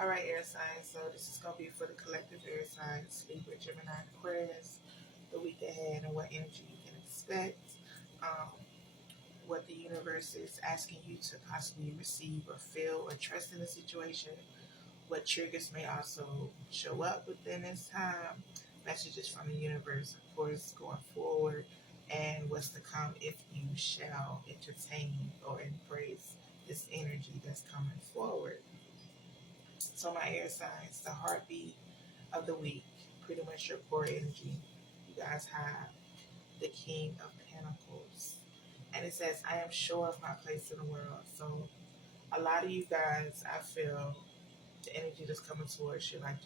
All right, air signs. So this is gonna be for the collective air signs, Libra, Gemini, Aquarius, the week ahead, and what energy you can expect. Um, what the universe is asking you to possibly receive or feel or trust in the situation. What triggers may also show up within this time. Messages from the universe, of course, going forward, and what's to come if you shall entertain or embrace this energy that's coming forward. So my air signs, the heartbeat of the week, pretty much your core energy. You guys have the King of Pentacles. And it says, I am sure of my place in the world. So a lot of you guys, I feel the energy that's coming towards you, like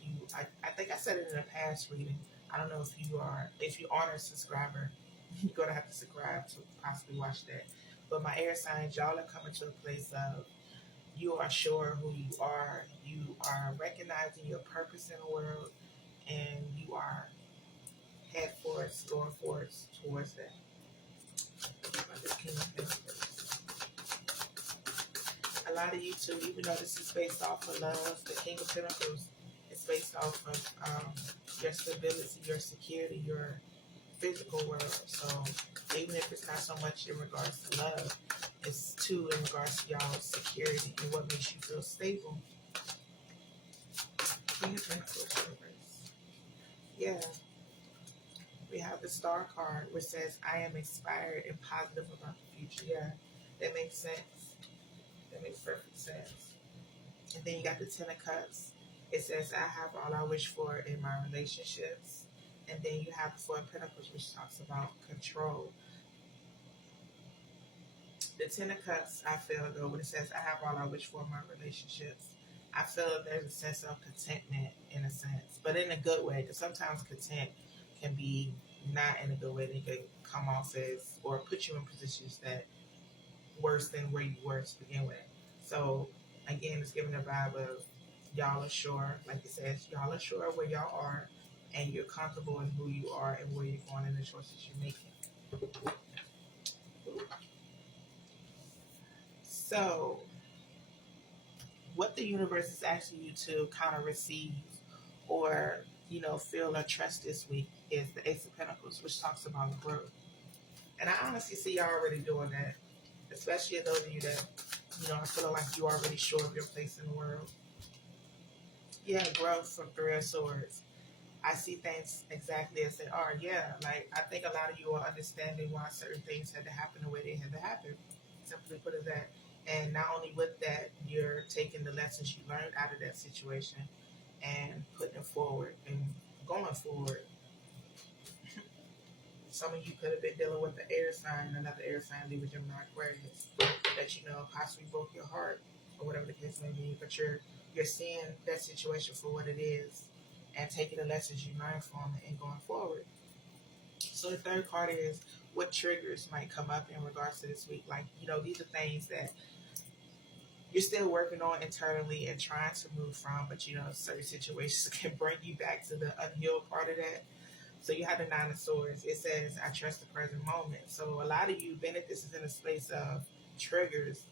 I think I said it in a past reading. I don't know if you aren't a subscriber, you're going to have to subscribe to possibly watch that. But my air signs, y'all are coming to a place of you are sure who you are recognizing your purpose in the world, and you are head forwards, going forwards towards that. A lot of you too, even though this is based off of love, the King of Pentacles is based off of your stability, your security, your physical world. So even if it's not so much in regards to love, it's too in regards to y'all's security and what makes you feel stable. King of Pentacles, yeah. We have the Star card, which says, I am inspired and positive about the future. Yeah, that makes sense. That makes perfect sense. And then you got the Ten of Cups. It says, I have all I wish for in my relationships. And then you have the Four of Pentacles, which talks about control. The Ten of Cups, I feel, though, when it says, I have all I wish for in my relationships, I feel there's a sense of contentment in a sense, but in a good way, because sometimes content can be not in a good way. They can come off as, or put you in positions that worse than where you were to begin with. So again, it's giving a vibe of y'all are sure, like it says, y'all are sure where y'all are, and you're comfortable in who you are and where you're going and the choices you're making. So what the universe is asking you to kind of receive or, feel or trust this week is the Ace of Pentacles, which talks about growth. And I honestly see y'all already doing that, especially those of you that, are feeling like you already sure of your place in the world. Yeah, growth from Three of Swords. I see things exactly as they are. Yeah, like I think a lot of you are understanding why certain things had to happen the way they had to happen. Simply put it that. And not only with that, you're taking the lessons you learned out of that situation and putting it forward and going forward. Some of you could have been dealing with the air sign, another air sign, Libra, Gemini, Aquarius, that possibly broke your heart or whatever the case may be. But you're seeing that situation for what it is and taking the lessons you learned from it and going forward. So the third card is what triggers might come up in regards to this week. Like, these are things that you're still working on internally and trying to move from, but certain situations can bring you back to the unhealed part of that. So you have the Nine of Swords. It says, I trust the present moment. So a lot of you, Bennett, this is in a space of triggers.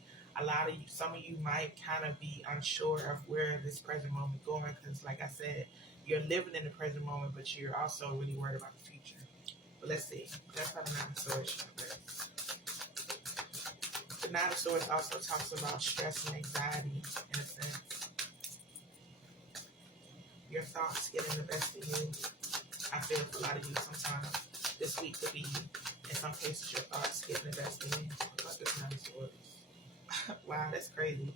Some of you might kind of be unsure of where this present moment going, because like I said, you're living in the present moment, but you're also really worried about the future. But let's see. That's how the Nine of Swords shows up. The Nine of Swords also talks about stress and anxiety in a sense. Your thoughts getting the best of you. I feel for a lot of you sometimes this week could be, in some cases, your thoughts getting the best of you. About this Nine of Swords. Wow, that's crazy.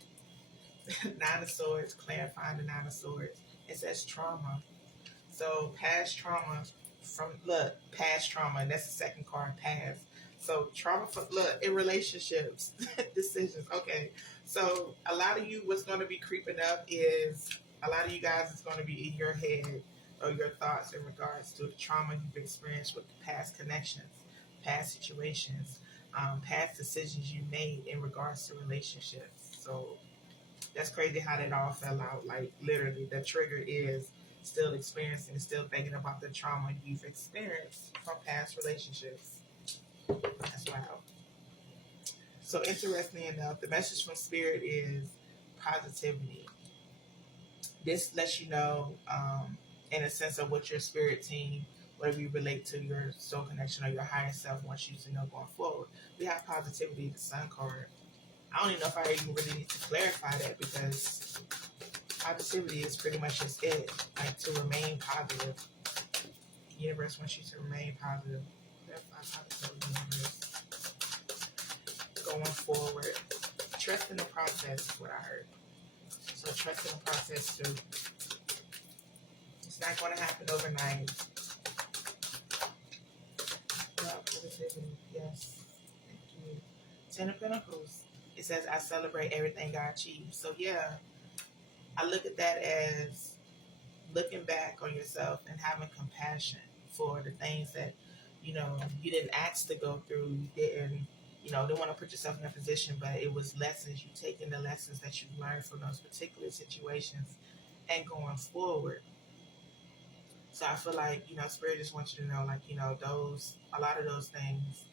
Nine of Swords, clarifying the Nine of Swords. It says trauma. So past trauma past trauma, and that's the second card, past. So trauma in relationships, decisions. Okay. So a lot of you, what's going to be creeping up is a lot of you guys is going to be in your head or your thoughts in regards to the trauma you've experienced with past connections, past situations, past decisions you made in regards to relationships. So that's crazy how that all fell out. Like literally, the trigger is still experiencing, still thinking about the trauma you've experienced from past relationships. That's wild. So interestingly enough, the message from Spirit is positivity. This lets you know, in a sense of what your spirit team, whatever you relate to your soul connection or your higher self wants you to know going forward. We have positivity, the sun card. I don't even know if I even really need to clarify that, because positivity is pretty much just it. Like, to remain positive. The universe wants you to remain positive. Clarify positivity, universe. Going forward. Trust in the process is what I heard. So trust in the process too. It's not going to happen overnight. Positivity, yes. Thank you. Ten of Pentacles. It says, I celebrate everything I achieve. So yeah, I look at that as looking back on yourself and having compassion for the things that, you didn't ask to go through. You didn't want to put yourself in a position, but it was lessons. You taking the lessons that you learned from those particular situations and going forward. So I feel like, Spirit just wants you to know, like, a lot of those things,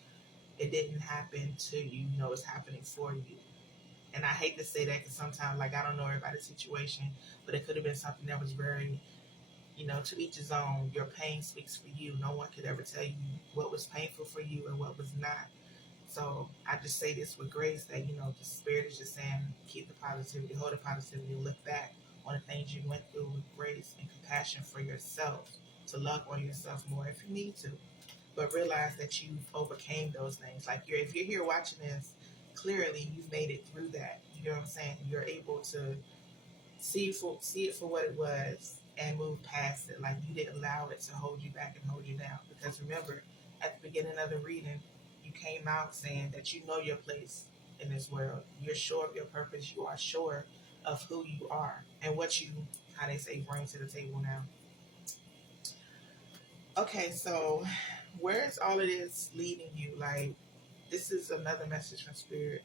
it didn't happen to you, it's happening for you. And I hate to say that, because sometimes, like, I don't know everybody's situation, but it could have been something that was very, to each his own. Your pain speaks for you. No one could ever tell you what was painful for you and what was not. So I just say this with grace that, the Spirit is just saying, keep the positivity, hold the positivity, look back on the things you went through with grace and compassion for yourself, to love on yourself more if you need to. But realize that you've overcame those things. Like, if you're here watching this, clearly you've made it through that. You know what I'm saying? You're able to see it for what it was and move past it. Like, you didn't allow it to hold you back and hold you down. Because remember, at the beginning of the reading, you came out saying that you know your place in this world. You're sure of your purpose. You are sure of who you are and what you, how they say, bring to the table now. Okay, so where is all of this leading you? Like, this is another message from Spirit.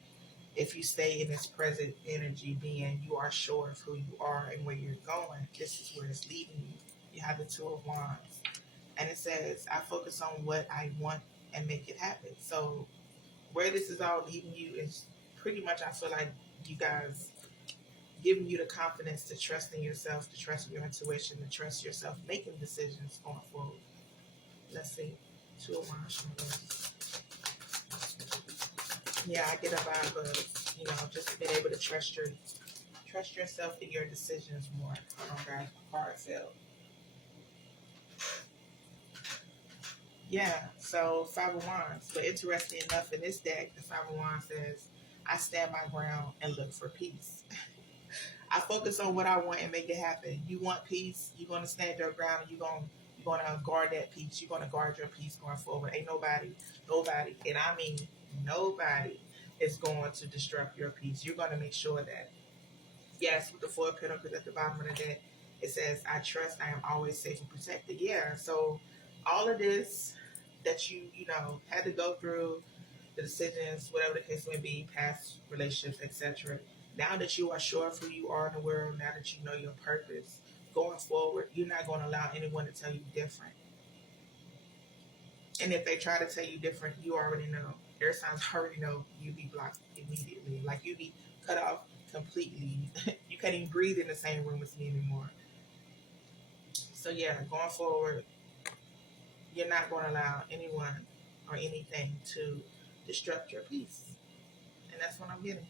If you stay in this present energy, being you are sure of who you are and where you're going, this is where it's leading you. You have the Two of Wands. And it says, I focus on what I want and make it happen. So where this is all leading you is pretty much, I feel like, you guys giving you the confidence to trust in yourself, to trust in your intuition, to trust yourself making decisions going forward. Let's see. Two of Wands. Yeah, I get a vibe of, just being able to trust yourself in your decisions more. Okay, heartfelt. Yeah, so Five of Wands. But interesting enough, in this deck, the Five of Wands says, I stand my ground and look for peace. I focus on what I want and make it happen. You want peace, you're going to stand your ground, and you're going to guard that peace. You're going to guard your peace going forward. Ain't nobody, and I mean nobody, is going to disrupt your peace. You're going to make sure that, yes, with the Four of Pentacles at the bottom of the deck, it says, I trust I am always safe and protected. Yeah, so all of this that you had to go through, the decisions, whatever the case may be, past relationships, etc. Now that you are sure of who you are in the world, now that you know your purpose, going forward, you're not going to allow anyone to tell you different. And if they try to tell you different, you already know. Air signs already know you be blocked immediately. Like, you be cut off completely. You can't even breathe in the same room as me anymore. So yeah, going forward, you're not going to allow anyone or anything to disrupt your peace. And that's what I'm getting.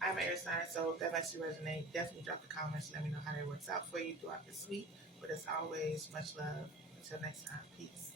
I'm an air sign, so if that makes you resonate, definitely drop the comments. Let me know how that works out for you throughout this week. But as always, much love. Until next time, peace.